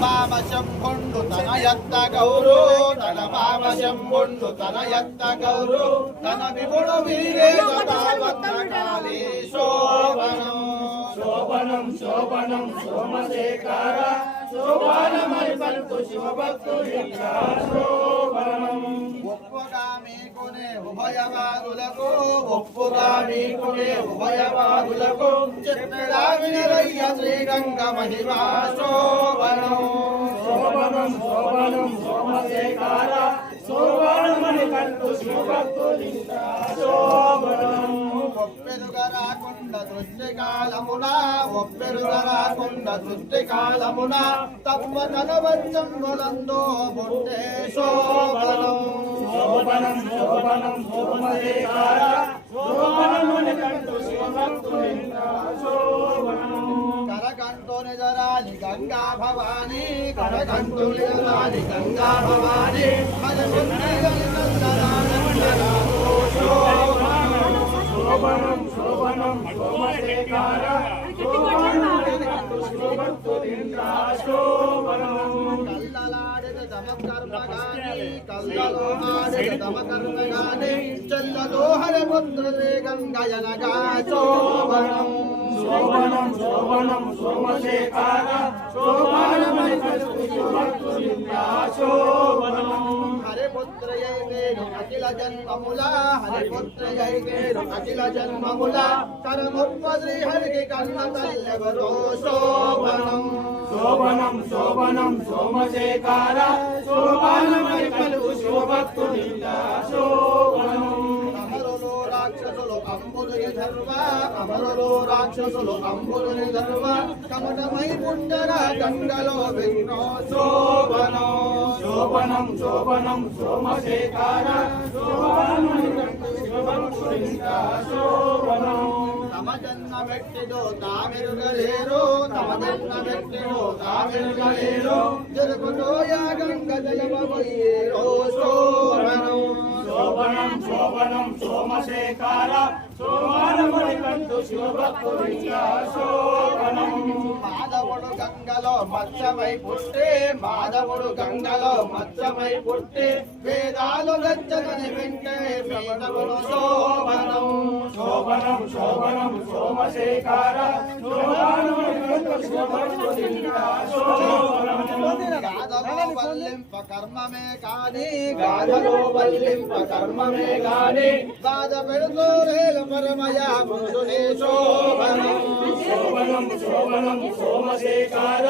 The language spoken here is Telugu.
శంభుండు తన ఎత్త గౌరు తన బామ శంభుండు తన ఎత్త గౌరు తన విముడు వీరే కాళీ శోభనం శోభనం శోభనం సోమశేఖర శోభనమై పలుకు శివభక్తులింక శోభనం ఒప్పుగా మీకునే ఉభయవాదులకు ఒప్పుగా మీకునే ఉభయవాదులకు చెప్పడా వినరయ్య శ్రీగంగ మహిమా శోభనం శోభనం శోభనం సోమశేఖర శోభనమై పలుకు శివభక్తులింక శోభనం ఒప్పెరుగరాకుండ దృష్టికాలమున ఒప్పెరుగరాకుండ దృష్టికాలమున తప్ప కలవంచంబులందో బుట్టే శోభనం శోభనం శోభనం సోమశేఖర శోభనమని కంటు శివభక్తులింక శోభనం కరకంఠు నిజరాలి గంగా భవాని కరకంఠు నిజరాలి గంగా భవాని శోభనం శోభనం సోమశేఖర కల్లలాడిన తమకర్మగాని కల్లలో ఆడిన తమకర్మగాని చెల్లలో హరిపుత్రులే గంగయనగా శోభనం శోభనం శోభనం సోమశేఖర శోభనమై పలుకు శివభక్తులింక శోభనం హరిపుత్రయై పేరు అఖిల జన్మముల హరిపుత్రయై పేరు అఖిల జన్మముల కరముప్ప శ్రీ హరికి కన్న తల్లెవరో శోభనం శోభనం శోభనం సోమశేఖర శోభనమై పలుకు శివభక్తులింక శోభనం అమరులు రాక్షసులు అంబులుని ధర్వ అమరులు రాక్షసులు అంబులుని ధర్వ కమటమై పుండర గంగలో విఘ్నో శోభనం శోభనం శోభనం సోమశేఖర శోభనమై పలుకు శివభక్తులింక శోభనం తమ జన్మ వ్యక్తిలో తామెరుగలేరు తమ జన్మ వ్యక్తిలో తామెరుగలేరు జరుగుతోయా గంగ జలమయ్యేరో శోభనం శోభనం శోభనం సోమశేఖర శోభనమై కంటు శివభక్తులింక శోభనం మాధవుడు గంగలో మత్స్యమై పుట్టే మాధవుడు గంగలో మత్స్యమై పుట్టే వేదాలు గచ్చగని వెంటే వేదములు శోభనం శోభనం శోభనం సోమశేఖర శోభనమై కంటు శివభక్తులింక శోభనం గాథలో వల్లింప కర్మమే కాని గాథలో వల్లింప కర్మమే కాని బాధ పెడుతూ రేలు పరమయ పురుషుని శోభనం శోభనం శోభనం సోమశేఖర